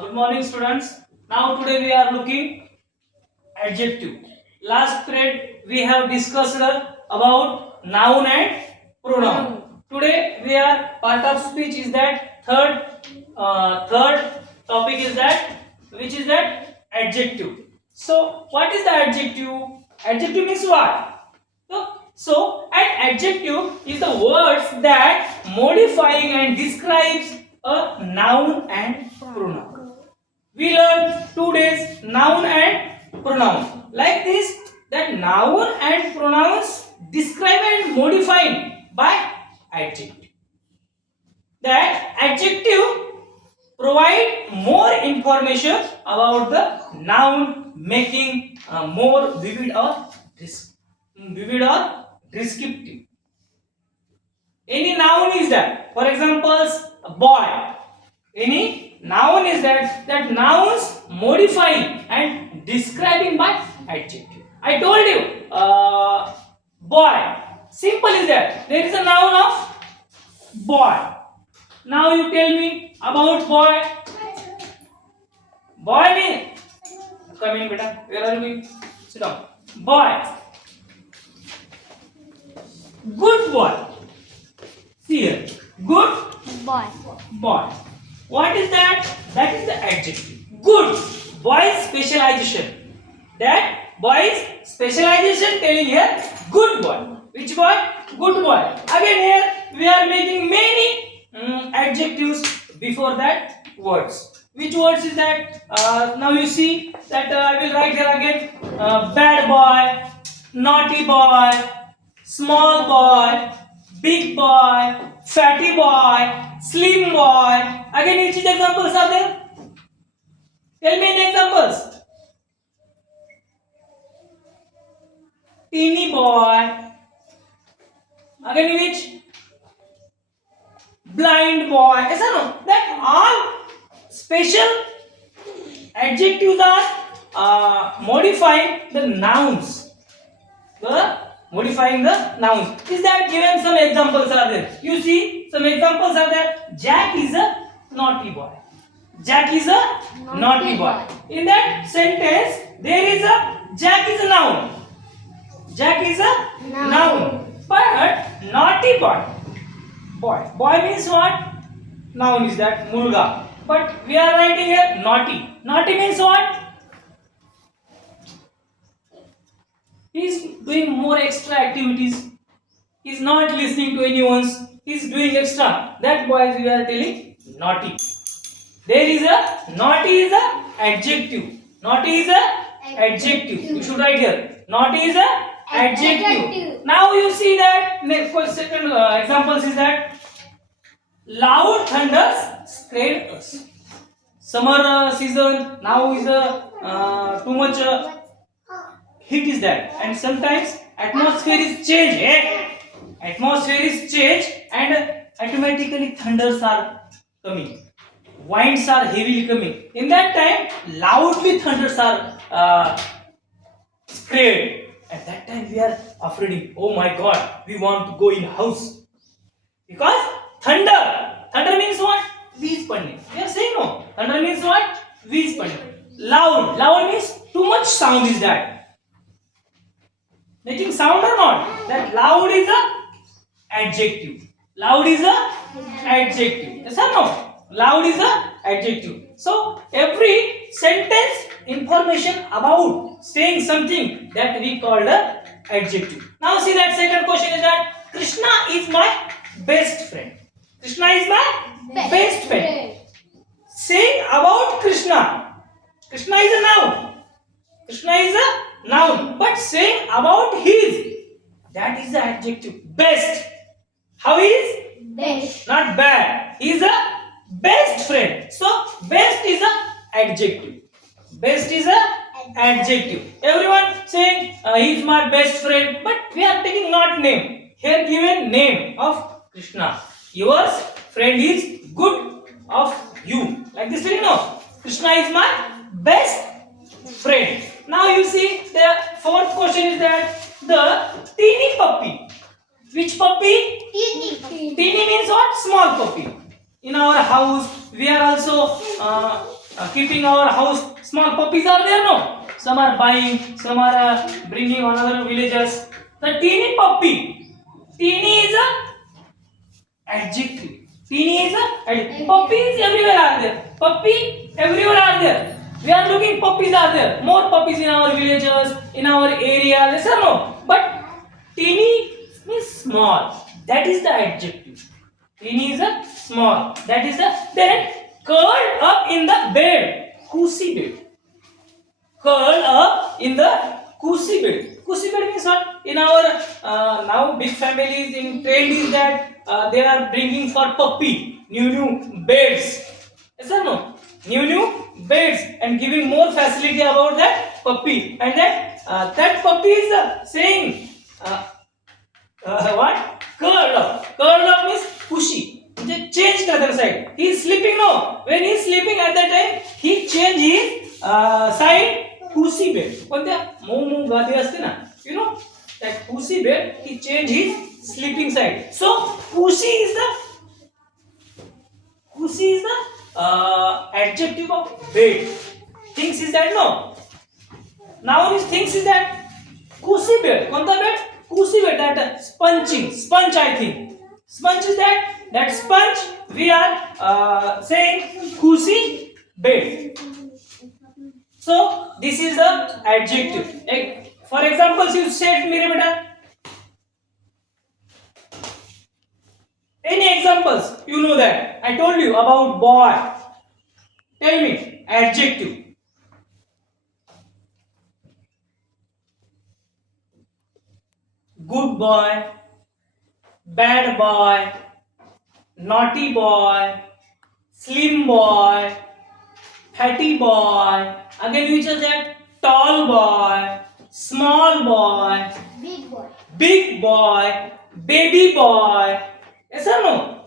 Good morning, students. Now today we are looking adjective. Last period we have discussed about noun and pronoun. Today we are part of speech is that third topic is that which is that adjective. So what is the adjective? Adjective means what? So an adjective is the words that modifying and describes a noun and pronoun. We learned 2 days noun and pronoun. Like this, that noun and pronouns describe and modified by adjective. That adjective provide more information about the noun, making more vivid or descriptive. Any noun is that. For example, boy. Any noun is that nouns modifying and describing by adjective. I told you, boy. Simple is that. There is a noun of boy. Now you tell me about boy. Boy means. Come in, beta. Where are you? Sit down. Boy. Good boy. See here. Good boy. boy. What is that? That is the adjective. Good. Boy's specialization. That boy's specialization telling here good boy. Which boy? Good boy. Again here we are making many adjectives before that words. Which words is that? Now you see that I will write here again. Bad boy, naughty boy, small boy, big boy, fatty boy, slim boy. Again, which examples are there? Tell me the examples. Teeny boy. Again, which? Blind boy. Yes or no? That all special adjectives are modifying the nouns. Modifying the nouns. Is that given some examples are there? You see some examples are there. Jack is a naughty boy. Jack is a naughty boy. In that sentence, there is a Jack is a noun. Jack is a noun. But naughty boy. Boy means what? Noun is that mulga. But we are writing here naughty. Naughty means what? He is doing more extra activities. He is not listening to anyone's. He is doing extra. That boy we are telling naughty. There is a naughty is a adjective. Naughty is a adjective. You should write here. Naughty is a adjective. Now you see that next second examples is that loud thunders scared us. Summer season now is too much heat is that, and sometimes atmosphere is change. Atmosphere is change, and automatically thunders are coming. Winds are heavily coming. In that time, loudly thunders are scared. At that time, we are afraid. Oh my God, we want to go in house because thunder. Thunder means what? Weeze padne. We are saying no. Thunder means what? Weeze padne. Loud. Loud means too much sound is that. Making sound or not? That loud is a adjective. Loud is a adjective. Yes or no? Loud is a adjective. So every sentence information about saying something that we call the adjective. Now see that second question is that Krishna is my best friend. Krishna is my best friend. Saying about Krishna. Krishna is a noun. Krishna is a noun. But saying about his, that is the adjective. Best. How he is? Best. Not bad. He is a best friend. So best is a adjective. Best is a adjective. Everyone saying he is my best friend, but we are taking not name. Here given name of Krishna. Yours friend is good of you. Like this, you know. Krishna is my best friend. Now you see the fourth question is that the teeny puppy. Which puppy? Teeny. Teeny means what? Small puppy. in our house we are also keeping our house. Small puppies are there, no? Some are buying, some are bringing another villagers. The teeny puppy, teeny is a adjective. Teeny is a adjective. Puppies everywhere are there. Puppy everywhere are there. We are looking, puppies are there. More puppies in our villages, in our area. Yes or no? But teeny means small. That is the adjective. Teeny is a small. That is the. Then curled up in the bed. Cozy bed. Curled up in the cozy bed. Cozy bed means what? In our now big families, in trend is that they are bringing for puppy new beds. Yes or no? New beds and giving more facility about that puppy, and that puppy is saying what? Curled up. Curled up means pushy. Change the other side. He is sleeping now. When he is sleeping at that time, he change his side. Pussy bed. कोणत्या मऊ गादी असते ना, you know that pussy bed. He change his sleeping side. So pussy is the adjective of bed. Things is that, no. Noun is things is that. Pussy bed. कोणता bed? Pussy bed. That sponge, I think. Sponge is that sponge. We are saying pussy bed. So this is the adjective. For example, you said mere beta. Any examples? You know that I told you about boy. Tell me adjective. Good boy, bad boy, naughty boy, slim boy, fatty boy. Again you just that tall boy, small boy, big boy, baby boy. Yes or no?